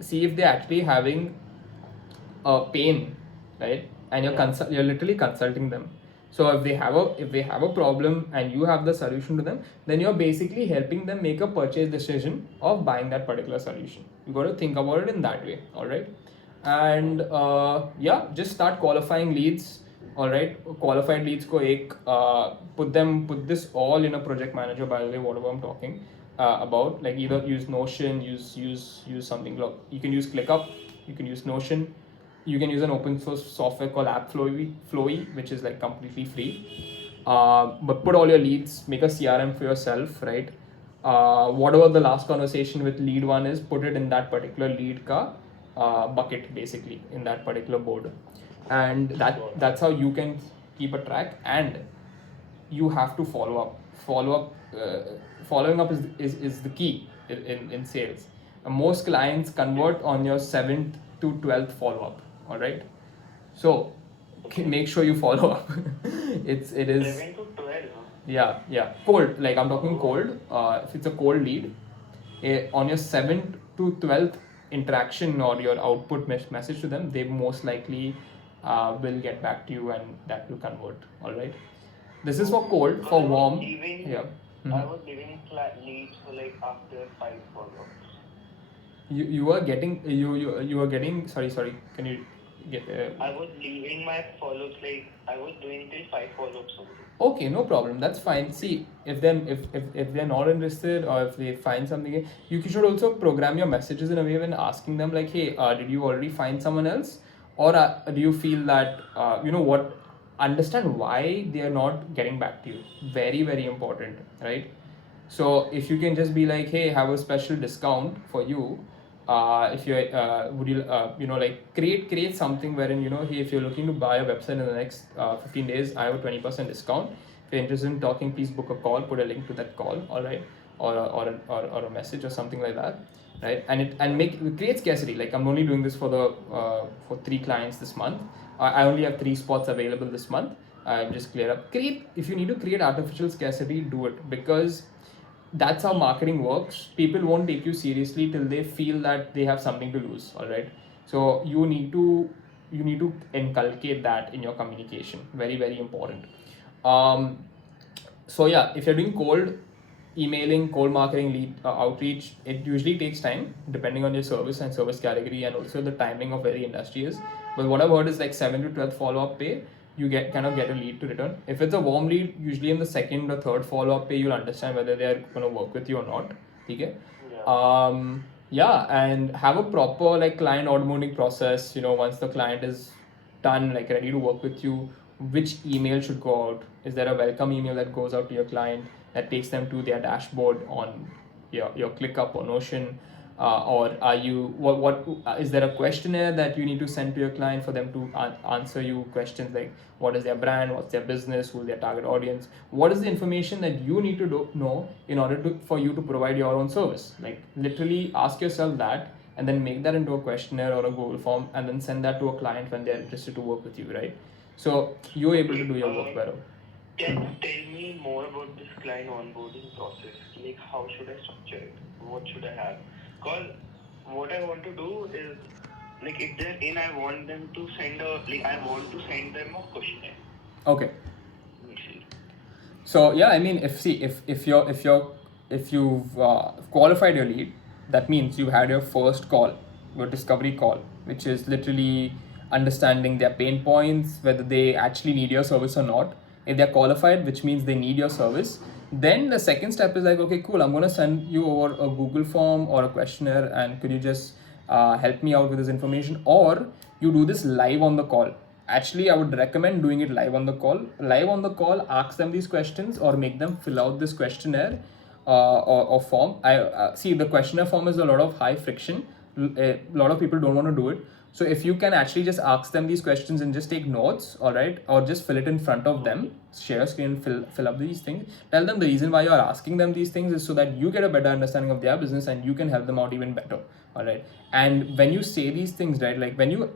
see if they're actually having a pain, right? And you're literally consulting them. So if they have a problem and you have the solution to them, then you're basically helping them make a purchase decision of buying that particular solution. You got to think about it in that way, all right? And yeah, just start qualifying leads. All right, qualified leads ko ek put this all in a project manager, by the way, whatever I'm talking about. Like either use Notion, use something like, you can use ClickUp, you can use Notion, you can use an open source software called Flowy, which is like completely free. But put all your leads, make a CRM for yourself, right? Whatever the last conversation with lead one is, put it in that particular lead ka bucket, basically in that particular board, and that's how you can keep a track. And you have to following up is the key in sales. Most clients convert on your 7th to 12th follow-up, all right? So make sure you follow up. It is 7 to 12, huh? Yeah, cold, like I'm talking cold. If it's a cold lead, on your 7th to 12th interaction or your output message to them, they most likely will get back to you, and that will convert, all right? This is for cold. For warm, yeah. I was leaving leads for like after 5 follow-ups. You are getting you are getting, sorry, can you get I was leaving my follow-ups, like I was doing till 5 follow-ups only. Okay, no problem, that's fine. See, if they're not interested, or if they find something, you should also program your messages in a way when asking them like, hey, did you already find someone else, or do you feel that you know what, understand why they are not getting back to you. Very, very important, right? So if you can just be like, hey, have a special discount for you, if you would you you know, like create something wherein, you know, hey, if you're looking to buy a website in the next 15 days, I have a 20% discount. If you're interested in talking, please book a call, put a link to that call, all right? Or a message or something like that, right? And create scarcity. Like, I'm only doing this for the for 3 clients this month. I only have 3 spots available this month. I'm just clear up. If you need to create artificial scarcity, do it, because that's how marketing works. People won't take you seriously till they feel that they have something to lose, all right? So you need to inculcate that in your communication. Very, very important. So yeah, if you're doing cold emailing, cold marketing, lead outreach, it usually takes time depending on your service and service category, and also the timing of where the industry is. But what I've heard is like 7 to 12 follow-up pay, you kind of get a lead to return. If it's a warm lead, usually in the 2nd or 3rd follow-up pay, you'll understand whether they're going to work with you or not. Okay? Yeah, and have a proper like client onboarding process. You know, once the client is done, like ready to work with you, which email should go out? Is there a welcome email that goes out to your client that takes them to their dashboard on your ClickUp or Notion? Or are you what is there a questionnaire that you need to send to your client for them to answer you questions like what is their brand, what's their business, who's their target audience, what is the information that you need to know in order for you to provide your own service? Like, literally ask yourself that, and then make that into a questionnaire or a Google form, and then send that to a client when they're interested to work with you, right? So you're able to do your work better. Can you tell me more about this client onboarding process? Like, how should I structure it? What should I have? Because what I want to do is, like, if they're in, I want them to send I want to send them a questionnaire. Okay. So yeah, I mean, if you've qualified your lead, that means you had your first call, your discovery call, which is literally understanding their pain points, whether they actually need your service or not. If they're qualified, which means they need your service, then the second step is like, okay, cool, I'm gonna send you over a Google form or a questionnaire, and could you just help me out with this information? Or you do this live on the call. Actually, I would recommend doing it live on the call. Live on the call, ask them these questions or make them fill out this questionnaire or form. I see, the questionnaire form is a lot of high friction. A lot of people don't want to do it. So if you can actually just ask them these questions and just take notes, all right, or just fill it in front of them, share screen, fill up these things. Tell them the reason why you are asking them these things is so that you get a better understanding of their business and you can help them out even better. All right, and when you say these things, right, like when you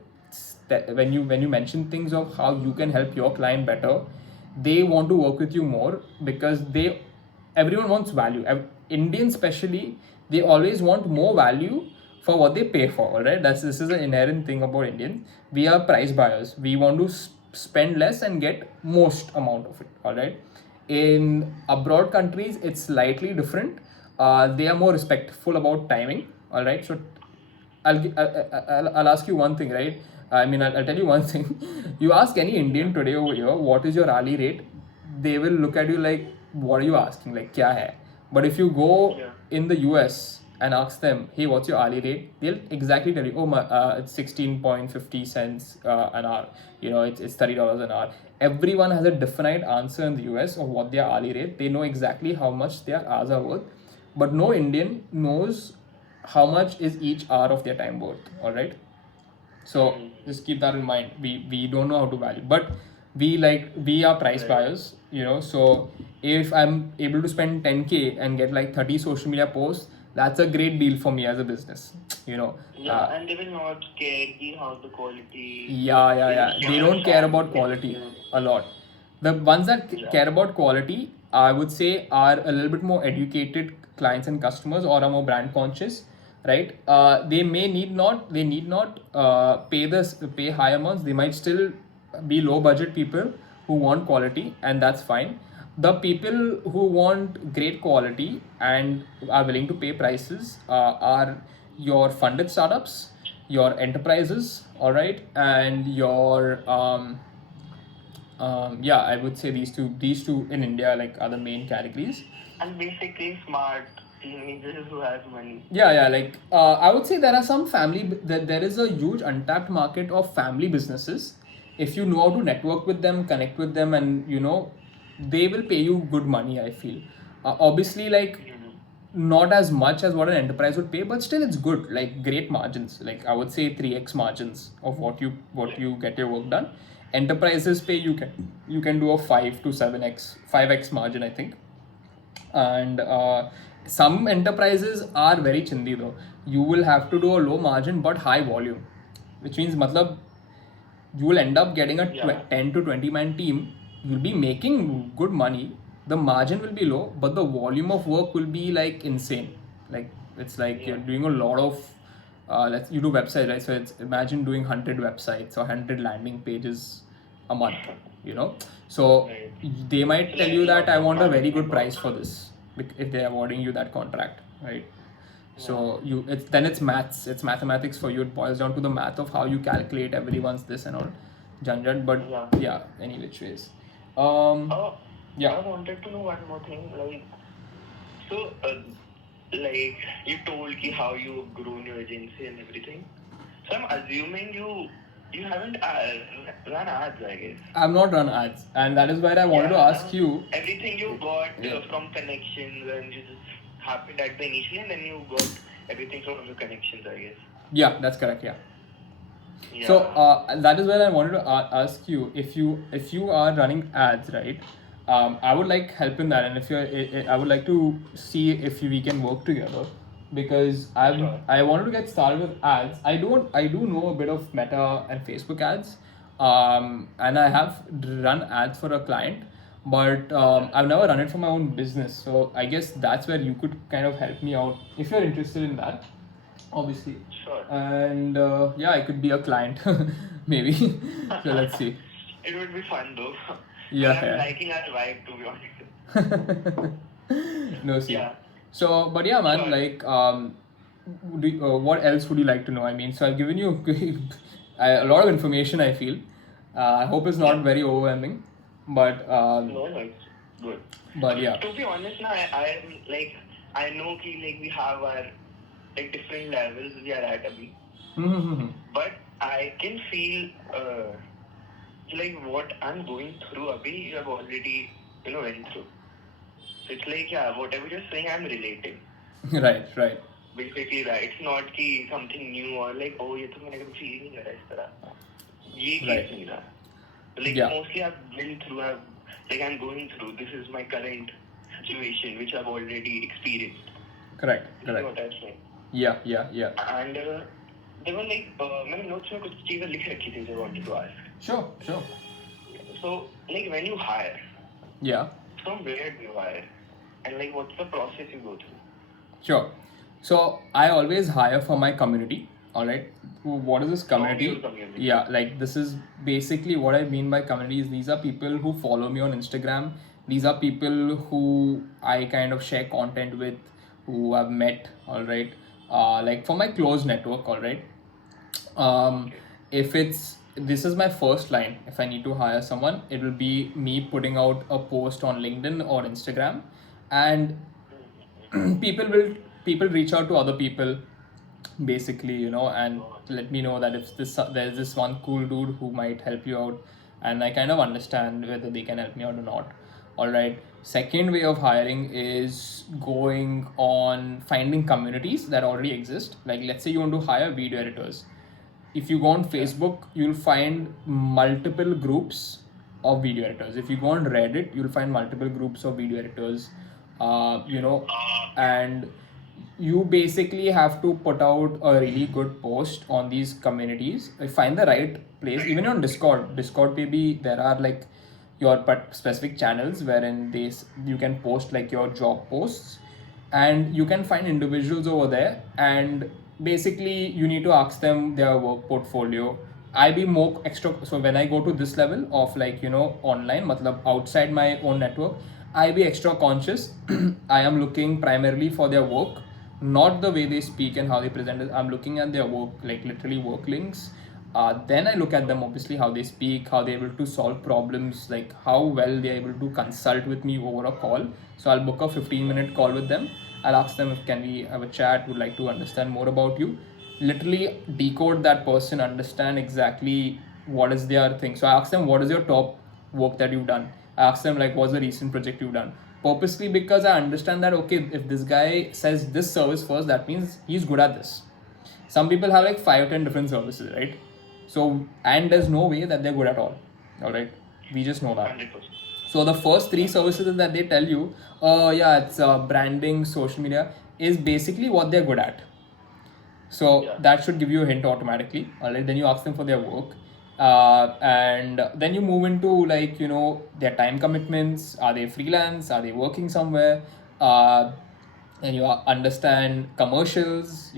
mention things of how you can help your client better, they want to work with you more, because everyone wants value. Indians especially, they always want more value for what they pay for. All right, this is an inherent thing about Indians. We are price buyers. We want to spend less and get most amount of it. All right. In abroad countries, it's slightly different. They are more respectful about timing. All right. So I'll ask you one thing, right? I mean, I'll tell you one thing. You ask any Indian today over here, what is your hourly rate? They will look at you like, what are you asking? Like, kya hai? But if you go in the US and ask them, hey, what's your hourly rate? They'll exactly tell you, oh, it's 16.50 cents an hour. You know, it's $30 an hour. Everyone has a definite answer in the US of what their hourly rate. They know exactly how much their hours are worth. But no Indian knows how much is each hour of their time worth. All right. So just keep that in mind. We don't know how to value, but we are price buyers, you know. So if I'm able to spend 10K and get like 30 social media posts, that's a great deal for me as a business, you know. Yeah, and they will not care how the quality. Yeah. They don't care about quality a lot. The ones that care about quality, I would say, are a little bit more educated clients and customers, or are more brand conscious, right? They need not pay high amounts. They might still be low budget people who want quality, and that's fine. The people who want great quality and are willing to pay prices are your funded startups, your enterprises, all right, and your yeah, I would say these two in India like are the main categories. And basically smart teenagers who has money. Yeah, like I would say there are some there is a huge untapped market of family businesses. If you know how to network with them, connect with them, and you know, they will pay you good money, I feel. Obviously, like not as much as what an enterprise would pay, but still it's good, like great margins. Like I would say 3x margins of what you get your work done. Enterprises pay, you can do a 5 to 7x 5x margin, I think. And some enterprises are very chindi though. You will have to do a low margin but high volume, which means matlab you will end up getting a 10 to 20 man team. You'll be making good money, the margin will be low, but the volume of work will be like insane. Like it's like you're doing a lot of let's you do websites, right? So it's imagine doing 100 websites or 100 landing pages a month, you know. So they might tell you that I want a very good price for this if they're awarding you that contract, right? So it's maths, it's mathematics for you. It boils down to the math of how you calculate everyone's this and all janjat. But yeah, any which ways. Yeah. I wanted to know one more thing. Like, so, like you told ki how you've grown your agency and everything. So I'm assuming you haven't run ads, I guess. I've not run ads, and that is why I wanted to ask you. Everything you got from connections, and you just happened at the initially, and then you got everything from your connections, I guess. Yeah, that's correct. Yeah. So that is where I wanted to ask you if you are running ads, right? I would like help in that, and if I would like to see if we can work together, because I wanted to get started with ads. I do know a bit of Meta and Facebook ads, and I have run ads for a client, but I've never run it for my own business. So I guess that's where you could kind of help me out if you're interested in that, obviously. Sure. And yeah, I could be a client, maybe. So let's see. It would be fun though. Yeah. I'm liking our vibe, to be honest. No, see. Yeah. So, but yeah, man, like, what else would you like to know? I mean, so I've given you a lot of information, I feel. I hope it's not very overwhelming, but no, it's good. But yeah. To be honest, now I'm like, I know ki like we have our like different levels we are at abhi. But I can feel like what I'm going through abhi, you have already went through. So it's like whatever you're saying, I'm relating. Right. Basically, right. It's not ki something new or like ये तो मैंने कभी feel नहीं करा इस तरह. ये case नहीं रहा. Like mostly I've been through. I'm going through. This is my current situation which I've already experienced. Correct. This is what I'm saying. Yeah. And there were like मैंने notes में कुछ चीजें लिख रखी थी जो I wanted to ask. Sure. So like when you hire. Yeah. From where do you hire? And like what's the process you go through? Sure. So I always hire for my community. All right. What is this From your community? community. Yeah, like this is basically what I mean by community is these are people who follow me on Instagram. These are people who I kind of share content with, who I've met. All right. Like for my close network. All right. um, Okay. if it's this is my first line. If I need to hire someone, it will be me putting out a post on LinkedIn or Instagram, and people will people reach out to other people, basically, and Got it. let me know that if there's this one cool dude who might help you out, and I kind of understand whether they can help me out or not. All right. Second way of hiring is going on finding communities that already exist. Like, let's say you want to hire video editors. If you go on Yeah. Facebook, you'll find multiple groups of video editors. If you go on Reddit, you'll find multiple groups of video editors. And you basically have to put out a really good post on these communities. Find the right place. Even on Discord maybe there are like your specific channels wherein you can post like your job posts, and you can find individuals over there, and basically you need to ask them their work portfolio. I be more extra, so when I go to this level of like online matlab outside my own network, I be extra conscious. I am looking primarily for their work, not the way they speak and how they present it. I'm looking at their work, like literally work links. Then I look at them, obviously, how they speak, how they're able to solve problems, like how well they're able to consult with me over a call. So I'll book a 15-minute call with them. I'll ask them if can we have a chat, would like to understand more about you. Literally decode that person, understand exactly what is their thing. So I ask them, what is your top work that you've done? I ask them like, what's the recent project you've done? Purposely, because I understand that okay, if this guy says this service first, that means he's good at this. Some people have like 5 10 different services, right? So, and there's no way that they're good at all right? We just know that. 100%. So the first three Yeah. services that they tell you, yeah, it's branding, social media, is basically what they're good at. So Yeah. that should give you a hint automatically. All right. Then you ask them for their work, and then you move into like their time commitments. Are they freelance? Are they working somewhere? Uh, and you understand commercials,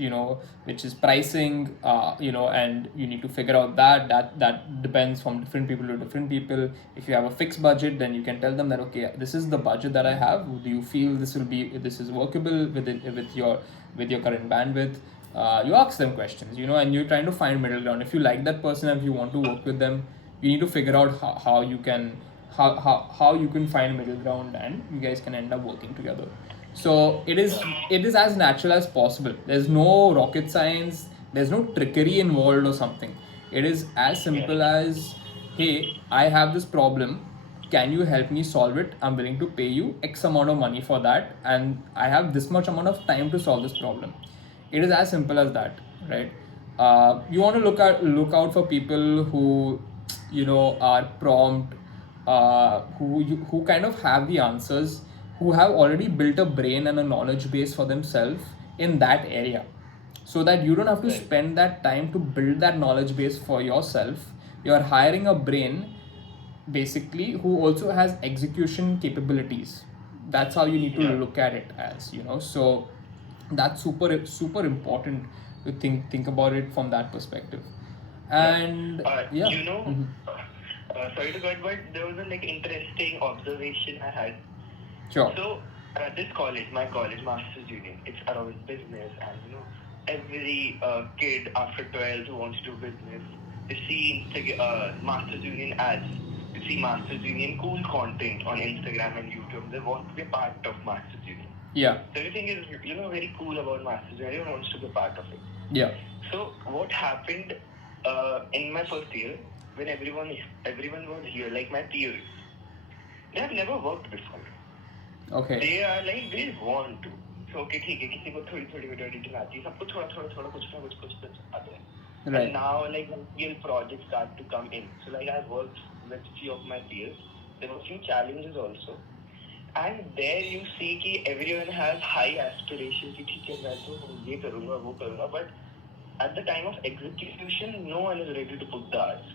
which is pricing, and you need to figure out that depends from different people to different people. If you have a fixed budget, then you can tell them that okay, this is the budget that I have. Do you feel this is workable with your current bandwidth? You ask them questions, and you're trying to find middle ground. If you like that person and if you want to work with them, you need to figure out how you can how you can find middle ground, and you guys can end up working together. So Yeah. it is as natural as possible. There's no rocket science, there's no trickery involved or something. It is as Yeah. simple as, hey, I have this problem, can you help me solve it? I'm willing to pay you X amount of money for that, and I have this much amount of time to solve this problem. It is as simple as that, right? You want to look out for people who are prompt, who kind of have the answers, who have already built a brain and a knowledge base for themselves in that area, so that you don't have to Right. spend that time to build that knowledge base for yourself. You're hiring a brain, basically, who also has execution capabilities. That's how you need to Yeah. look at it as, so that's super important to think about it from that perspective. Yeah. And yeah. Mhm. Sorry to cut, but there was a like interesting observation I had. Sure. So, this college, my college, Masters Union, it's around business, and every kid after 12 who wants to do business, you see Masters Union ads, you see Masters Union cool content on Instagram and YouTube. They want to be a part of Masters Union. Yeah. So everything is very cool about Masters Union. Everyone wants to be a part of it. Yeah. So what happened in my first year when everyone was here, like my peers, they have never worked before. Okay. They are like they want to. So okay, ठीक है, किसी को थोड़ी थोड़ी video editing आती है, सबको थोड़ा थोड़ा थोड़ा कुछ ना कुछ आता है. Right. And now like real projects start to come in. So like I worked with few of my peers. There were few challenges also. And there you see कि everyone has high aspirations कि ठीक है मैं तो ये करूँगा वो करूँगा, but at the time of execution no one is ready to put the hours.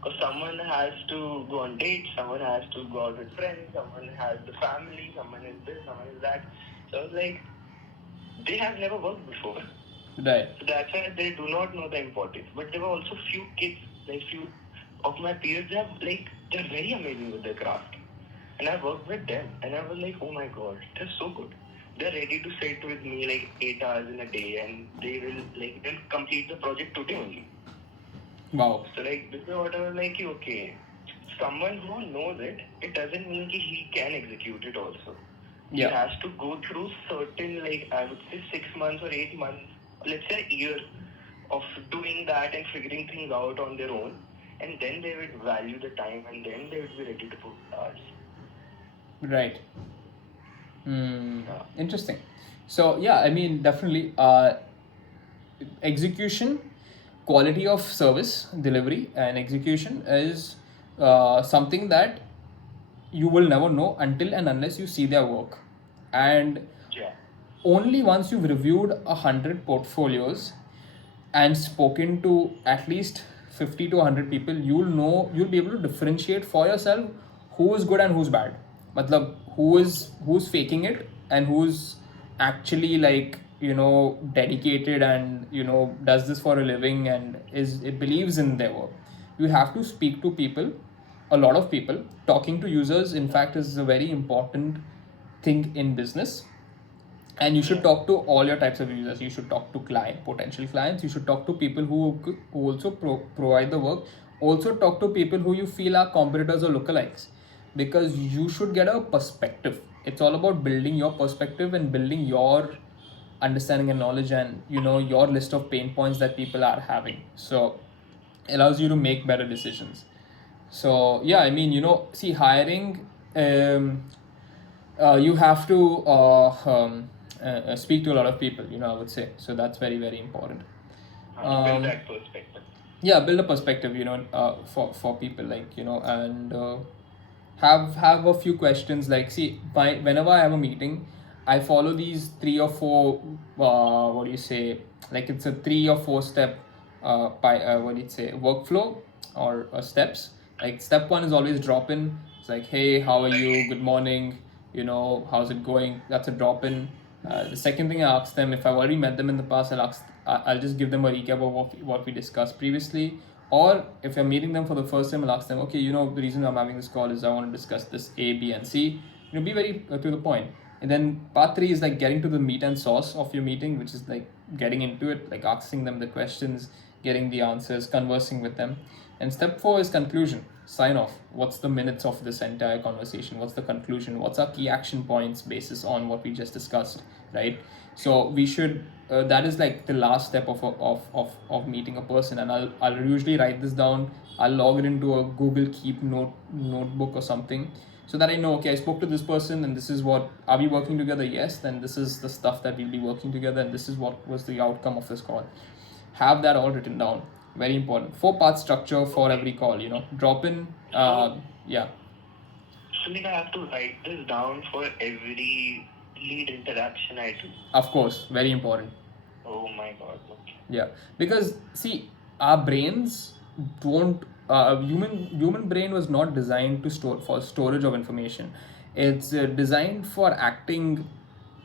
Because someone has to go on dates, someone has to go out with friends, someone has the family, someone is this, someone is that. So I was like, they have never worked before. Right. So that's why they do not know the importance. But there were also few kids, like few of my peers, they're very amazing with their craft. And I worked with them, and I was like, oh my god, they're so good. They're ready to sit with me like 8 hours in a day, and they'll complete the project today only. Wow. So like this is what I was like, okay, someone who knows it, it doesn't mean that he can execute it also. He Yeah. has to go through certain, like I would say 6 months or 8 months, let's say a year of doing that and figuring things out on their own, and then they would value the time, and then they would be ready to put hours. Right. Yeah. Interesting. So yeah, I mean, definitely execution, quality of service delivery and execution is something that you will never know until and unless you see their work. And Yeah. only once you've reviewed 100 portfolios and spoken to at least 50 to 100 people, you'll be able to differentiate for yourself who is good and who's bad. Matlab, who's faking it and who's actually, like, dedicated and does this for a living and is it believes in their work. You have to speak to people, a lot of people. Talking to users, in fact, is a very important thing in business. And you should talk to all your types of users. You should talk to potential clients. You should talk to people who also provide the work. Also talk to people who you feel are competitors or lookalikes, because you should get a perspective. It's all about building your perspective and building your understanding and knowledge, and your list of pain points that people are having. So it allows you to make better decisions. So yeah, I mean, see, hiring, you have to speak to a lot of people, I would say. So that's very, very important. Build that perspective. Yeah, build a perspective, for people, like, and have a few questions. Like, see, whenever I have a meeting, I follow these 3 or 4, what do you say, like, it's a 3 or 4 step what do you say, workflow or steps. Like, step 1 is always drop in. It's like, hey, how are you, good morning, how's it going. That's a drop in. The second thing I ask them, if I've already met them in the past, I'll just give them a recap of what we discussed previously. Or if you're meeting them for the first time, I'll ask them, okay, the reason I'm having this call is I want to discuss this A, B, and C. Be very to the point. And then part 3 is like getting to the meat and sauce of your meeting, which is like getting into it, like asking them the questions, getting the answers, conversing with them. And step 4 is conclusion, sign off. What's the minutes of this entire conversation? What's the conclusion? What's our key action points basis on what we just discussed, right? So we should, that is like the last step of meeting a person. And I'll usually write this down. I'll log it into a Google Keep notebook or something, so that I know, okay, I spoke to this person and this is what, are we working together? Yes, then this is the stuff that we'll be working together, and this is what was the outcome of this call. Have that all written down. Very important. 4-part structure for every call, drop in. Yeah. So like I have to write this down for every lead interaction I do. Of course, very important. Oh my god. Okay. Yeah, because see, our brains don't. Human brain was not designed to store for storage of information. It's designed for acting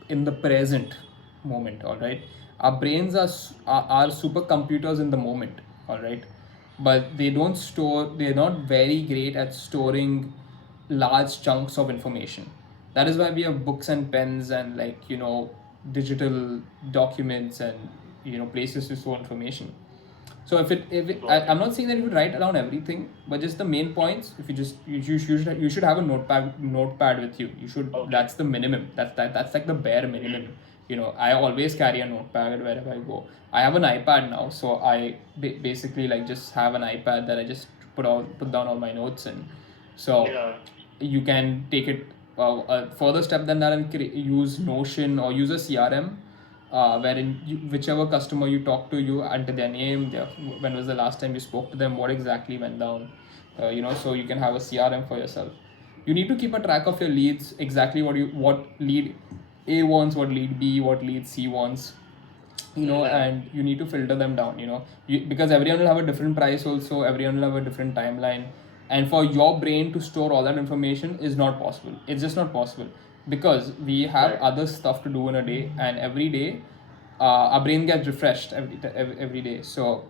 in the present moment. All right, our brains are supercomputers in the moment. All right, but they don't store. They're not very great at storing large chunks of information. That is why we have books and pens and, like, digital documents and places to store information. So I'm not saying that you should write down everything, but just the main points. If you should have a notepad with you. You should. Okay. That's the minimum. That's like the bare minimum. I always carry a notepad wherever I go. I have an iPad now, so I basically, like, just have an iPad that I just put down all my notes in. So Yeah. you can take it a further step than that and use Notion or use a CRM, wherein whichever customer you talk to, you enter their name, when was the last time you spoke to them, what exactly went down, so you can have a CRM for yourself. You need to keep a track of your leads, exactly what lead A wants, what lead B, what lead C wants, and you need to filter them down, because everyone will have a different price also, everyone will have a different timeline. And for your brain to store all that information is not possible. It's just not possible, because we have Right. other stuff to do in a day, and every day our brain gets refreshed every day. So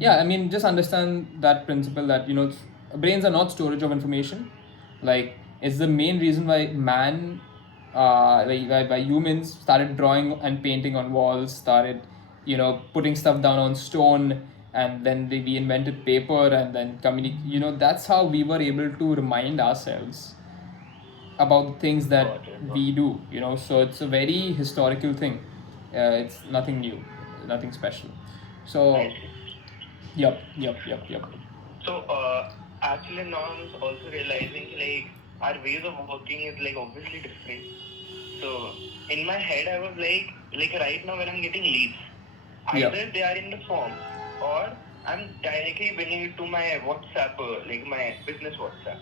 yeah, I mean, just understand that principle that, you know, brains are not storage of information. Like, it's the main reason why why humans started drawing and painting on walls, started, you know, putting stuff down on stone, and then we invented paper, and then you know, that's how we were able to remind ourselves about the things that we do, you know. So it's a very historical thing. It's nothing new, nothing special. So yep. So, actually now I'm also realizing like our ways of working is like obviously different. So in my head I was like right now when I'm getting leads, either they are in the form or I'm directly bringing it to my WhatsApp, like my business WhatsApp.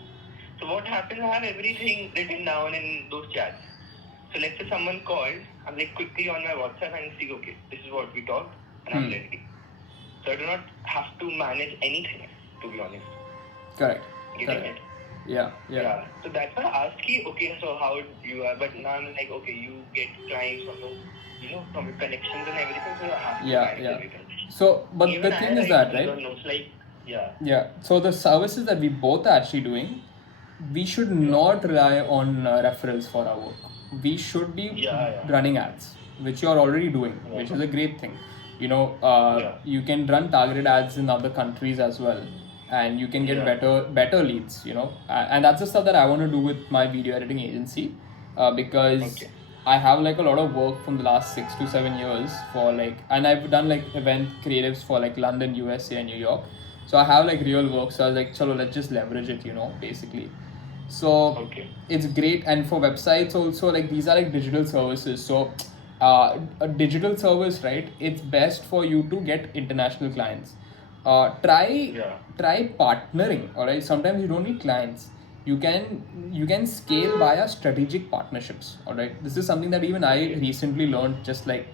So what happens? I have everything written down in those chats. So let's say someone called, I'm like quickly on my WhatsApp and see, okay, this is what we talked, and I'm ready. So I do not have to manage anything, to be honest. Correct. Getting it? Yeah. So that's why I asked you, okay, so how you are, but now I'm like, okay, you get clients from the, you know, from your connections and everything, so you have to manage everything. So, but even the thing is that, right? Notes, like, So the services that we both are actually doing, we should not rely on referrals for our work. We should be running ads, which you are already doing, which is a great thing. You know, you can run targeted ads in other countries as well, and you can get better leads. You know, and that's the stuff that I want to do with my video editing agency, because I have like a lot of work from the last 6 to 7 years for like, and I've done like event creatives for like London, USA, and New York. So I have like real work. So I was like, chalo, let's just leverage it, you know, basically. So it's great. And for websites also, like these are like digital services. So a digital service, right? It's best for you to get international clients. Try partnering. All right. Sometimes you don't need clients. You can scale via strategic partnerships. All right. This is something that even I recently learned just like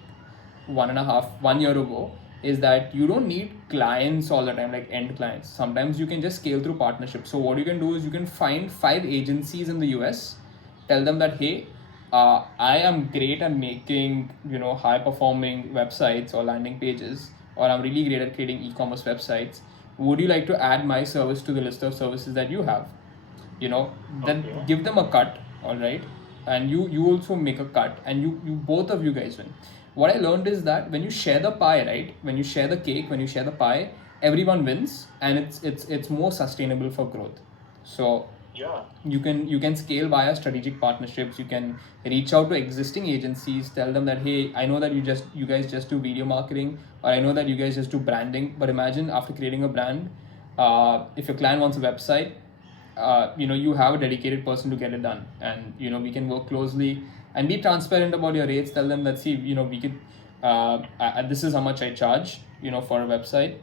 1 year ago, is that you don't need clients all the time, like end clients. Sometimes you can just scale through partnerships. So what you can do is you can find 5 agencies in the US, tell them that, hey, I am great at making, you know, high performing websites or landing pages, or I'm really great at creating e-commerce websites. Would you like to add my service to the list of services that you have? You know, then give them a cut, all right, and you also make a cut, and you both of you guys win. What I learned is that when you share the pie, right, when you share the cake, when you share the pie, everyone wins, and it's more sustainable for growth. So you can scale via strategic partnerships. You can reach out to existing agencies, tell them that, hey, I know that you guys just do video marketing, or I know that you guys just do branding, but imagine after creating a brand, if your client wants a website, you know, you have a dedicated person to get it done, and you know, we can work closely and be transparent about your rates. Tell them that, see, you know, we could this is how much I charge, you know, for a website,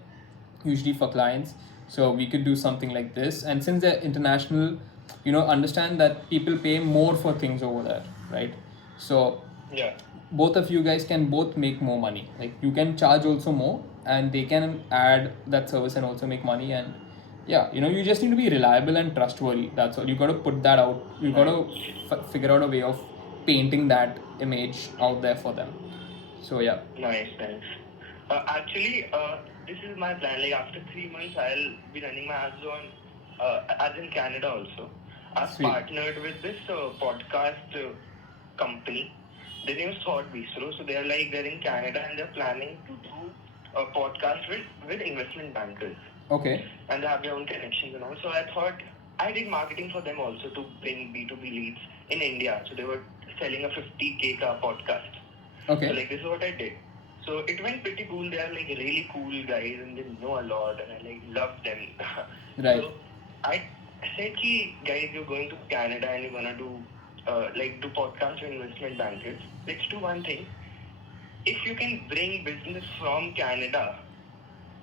usually for clients. So we could do something like this, and since they're international, you know, understand that people pay more for things over there, right? So both of you guys can both make more money. Like, you can charge also more, and they can add that service and also make money. And yeah, you know, you just need to be reliable and trustworthy. That's all. You got to put that out. You got to figure out a way of painting that image out there for them. So yeah. Nice. Actually, this is my plan. Like after 3 months, I'll be running my ads on, ads in Canada also. I've partnered with this podcast company. Their name is Thought Bistro. So they're in Canada, and they're planning to do a podcast with investment bankers. Okay. And they have their own connections and all. So I thought I did marketing for them also to bring B2B leads in India. So they were selling a 50K podcast. Okay. So this is what I did. So it went pretty cool. They are really cool guys, and they know a lot, and I love them. Right. So I said, guys, you're going to Canada and you're gonna do do podcasts with investment bankers. Let's do one thing. If you can bring business from Canada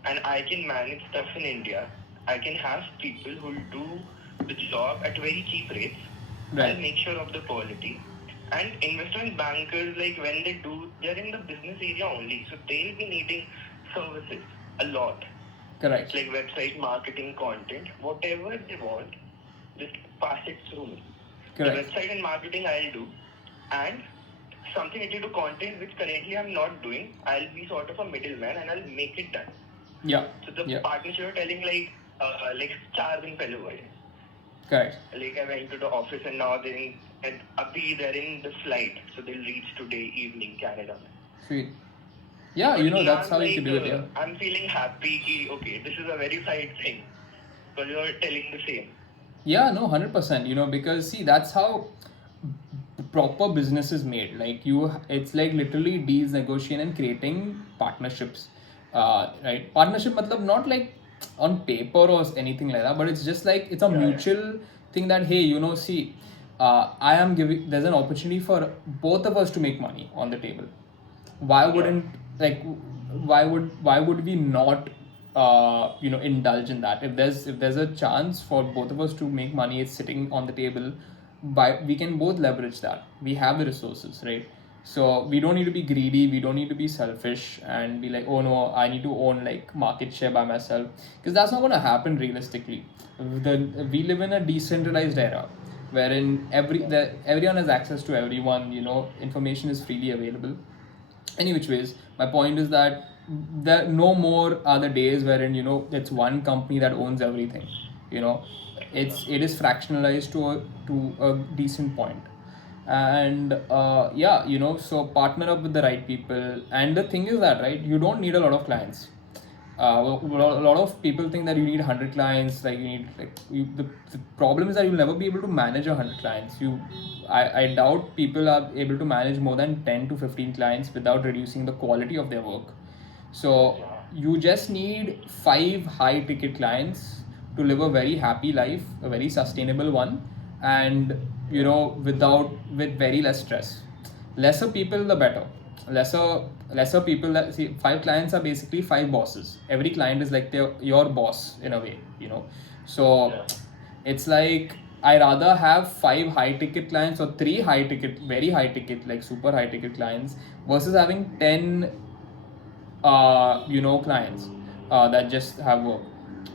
and I can manage stuff in India, I can have people who do the job at very cheap rates. Right. I'll make sure of the quality. And investment bankers, when they do, they're in the business area only. So they'll be needing services a lot. Correct. Like website marketing, content, whatever they want, just pass it through me. Correct. The website and marketing I'll do. And something related to content which currently I'm not doing. I'll be sort of a middleman and I'll make it done. Yeah. So the Yeah. partnership you're telling like 4 दिन पहले हुआ है. Correct. Like I went to the office and now they're in the flight, so they'll reach today evening Canada. Sweet. Yeah, But that's I'm how you like, can do it. Yeah. I'm feeling happy. Okay, this is a verified thing because you're telling the same. Yeah, no, 100%. Because see, that's how proper business is made. Like it's like literally deals, negotiating, and creating partnerships. Right? Partnership, matlab not like on paper or anything like that, but it's just like it's a mutual thing that hey, see, I am giving. There's an opportunity for both of us to make money on the table. Why wouldn't like why would we not indulge in that? If there's a chance for both of us to make money, it's sitting on the table. We can both leverage that. We have the resources, right? So we don't need to be greedy, we don't need to be selfish and be like, oh no, I need to own like market share by myself, because that's not going to happen realistically. We live in a decentralized era wherein everyone has access to everyone. Information is freely available. Any which ways, my point is that there no more are the days wherein it's one company that owns everything. you know it is fractionalized to a decent point. And yeah, so partner up with the right people. And the thing is that, right, you don't need a lot of clients. A lot of people think that you need 100 clients. Like you need the problem is that you'll never be able to manage 100 clients. I doubt people are able to manage more than 10 to 15 clients without reducing the quality of their work. So you just need 5 high ticket clients to live a very happy life, a very sustainable one, and with very less stress. Lesser people, the better. Lesser people. That see, 5 clients are basically 5 bosses. Every client is like your boss in a way. So it's like I rather have 5 high ticket clients or 3 high ticket, very high ticket, like super high ticket clients, versus having 10 clients that just have work.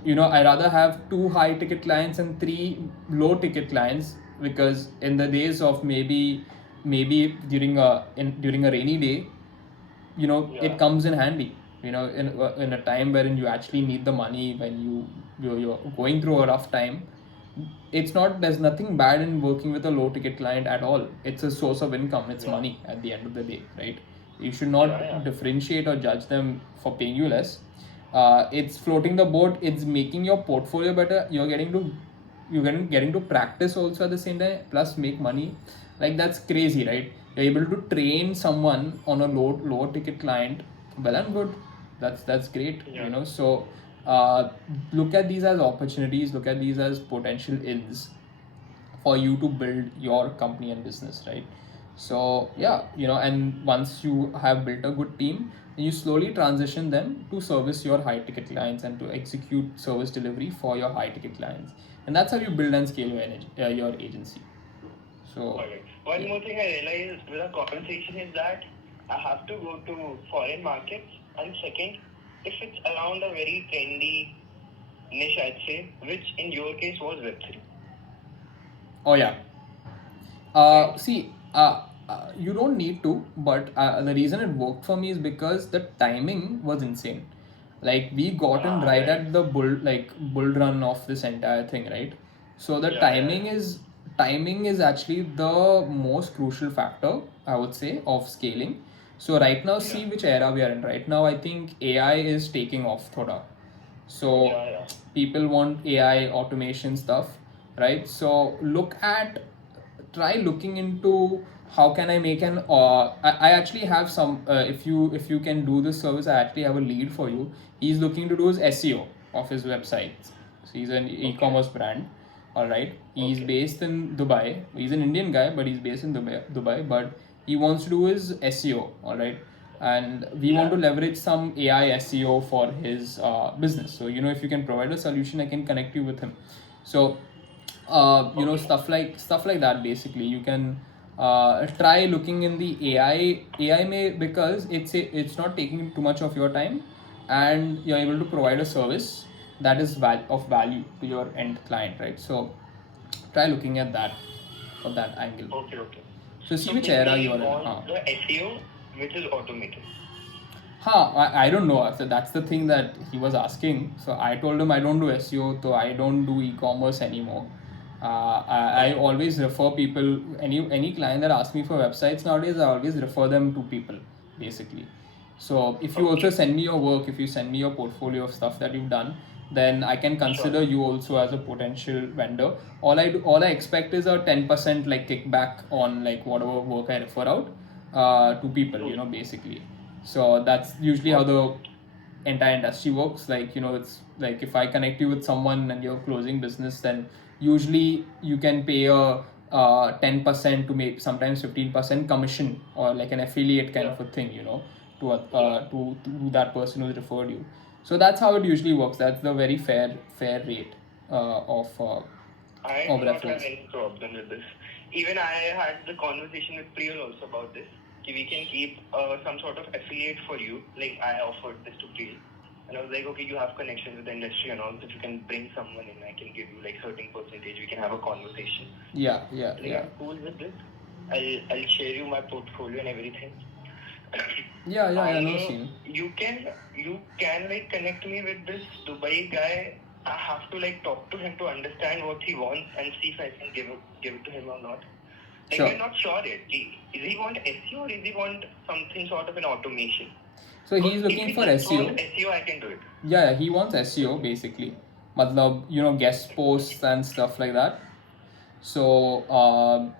I rather have 2 high ticket clients and 3 low ticket clients, because in the days of maybe during a rainy day, it comes in handy. In a time wherein you actually need the money, when you're going through a rough time. There's nothing bad in working with a low ticket client at all. It's a source of income, it's money at the end of the day, right? You should not differentiate or judge them for paying you less. It's floating the boat, it's making your portfolio better. You're getting to practice also at the same time, plus make money. Like, that's crazy, right? You're able to train someone on a low ticket client. Well and good. That's great. So look at these as opportunities, look at these as potential ins for you to build your company and business, right? So yeah, and once you have built a good team, then you slowly transition them to service your high ticket clients and to execute service delivery for your high ticket clients. And that's how you build and scale your agency. So one more thing I realized with our conversation is that I have to go to foreign markets, and second, if it's around a very trendy niche, I'd say, which in your case was Web3. Oh yeah. See, you don't need to, but the reason it worked for me is because the timing was insane. Like, we got in right at the bull run of this entire thing, right? So the timing is actually the most crucial factor, I would say, of scaling. So right now, see which era we are in. Right now, I think AI is taking off, thoda. So people want AI automation stuff, right? So try looking into how can I make an I actually have some if you can do this service, I actually have a lead for you. He's looking to do his SEO of his website. So he's an e-commerce brand. All right, he's based in Dubai. He's an Indian guy, but he's based in Dubai, but he wants to do his SEO. All right, and we want to leverage some AI SEO for his business. So if you can provide a solution, I can connect you with him. So stuff like that. Basically, you can try looking in the AI may, because it's not taking too much of your time, and you're able to provide a service that is of value to your end client, right? So try looking at that from that angle. Okay. So see which era you are in. On the SEO, which is automated. I don't know. So that's the thing that he was asking. So I told him I don't do SEO, so I don't do e-commerce anymore. I always refer people. Any client that asks me for websites nowadays, I always refer them to people, basically. So if you also send me your work, if you send me your portfolio of stuff that you've done, then I can consider you also as a potential vendor. All I expect is a 10% like kickback on like whatever work I refer out to people, basically. So that's usually how the entire industry works. Like, it's like if I connect you with someone and you're closing business, then usually you can pay a 10% to make sometimes 15% commission or like an affiliate kind of a thing, to that person who's referred you. So that's how it usually works. That's the very fair rate of I do not have any problem with this. Even I had the conversation with Priyal also about this. We can keep some sort of affiliate for you. Like I offered this to Priyal. And I was like, okay, you have connections with the industry and all. If you can bring someone in, I can give you like certain percentage. We can have a conversation. Yeah. I'm cool with this. I'll share you my portfolio and everything. Yeah, no scene. You can like connect me with this Dubai guy. I have to like talk to him to understand what he wants and see if I can give it to him or not. Like Sure. we're not sure yet. Is he want SEO or is he want something sort of an automation? So he's looking for SEO. SEO, I can do it. Yeah, he wants SEO basically. Matlab, guest posts and stuff like that. So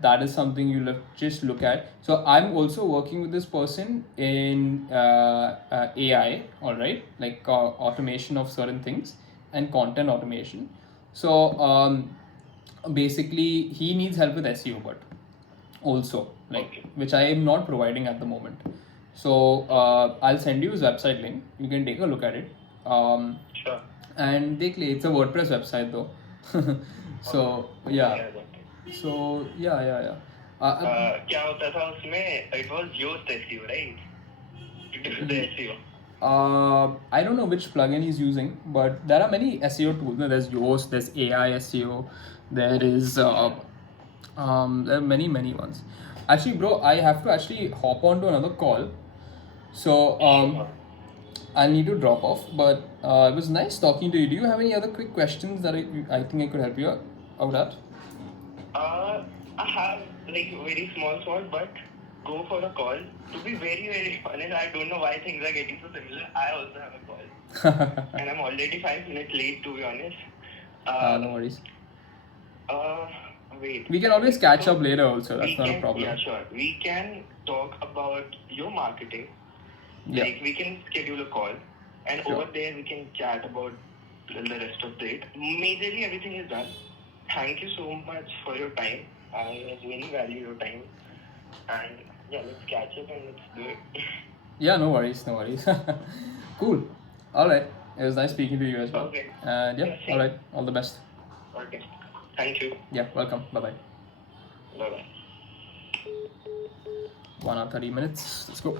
that is something you'll just look at. So I'm also working with this person in AI, all right, like automation of certain things and content automation. So basically he needs help with SEO, but also like which I am not providing at the moment. So I'll send you his website link. You can take a look at it. Sure. And it's a WordPress website though. So yeah. So yeah. क्या होता था उसमें? It was Yoast SEO, right? To do the SEO. I don't know which plugin he's using, but there are many SEO tools. No, there's Yoast, there's AI SEO, there is there are many ones. Actually, bro, I have to actually hop on to another call, so I need to drop off. But it was nice talking to you. Do you have any other quick questions that I think I could help you out at? I have like very small, but go for a call. To be very honest, I don't know why things are getting so similar. I also have a call, and I'm already 5 minutes late. To be honest. No worries. Wait. We can always catch up later. Also, that's not a problem. Yeah, sure. We can talk about your marketing. Yeah. Like we can schedule a call, and over there we can chat about the rest of it. Majorly everything is done. Thank you so much for your time. I really value your time. And yeah, let's catch up and let's do it. Yeah, no worries. Cool. All right. It was nice speaking to you as well. Okay. And yeah, all right. All the best. Okay. Thank you. Yeah, welcome. Bye-bye. Bye-bye. 1 hour 30 minutes. Let's go.